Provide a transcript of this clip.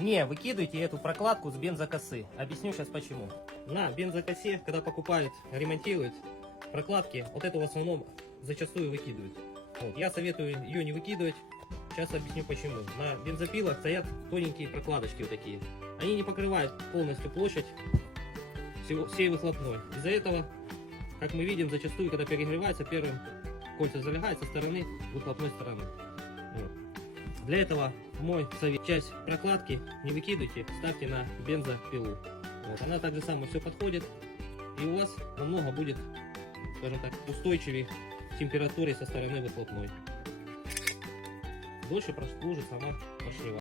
Не выкидывайте эту прокладку с бензокосы. Объясню сейчас почему. На бензокосе, когда покупают, ремонтируют, прокладки, вот эту в основном зачастую выкидывают. Вот. Я советую ее не выкидывать. Сейчас объясню почему. На бензопилах стоят тоненькие прокладочки вот такие. Они не покрывают полностью площадь всей выхлопной. Из-за этого, как мы видим, зачастую, когда перегревается, первым кольца залегает со стороны выхлопной стороны. Вот. Для этого мой совет: часть прокладки не выкидывайте, ставьте на бензопилу. Вот. Она так же само все подходит, и у вас намного будет, скажем так, устойчивее температуре со стороны выхлопной. Дольше прослужит сама поршневая.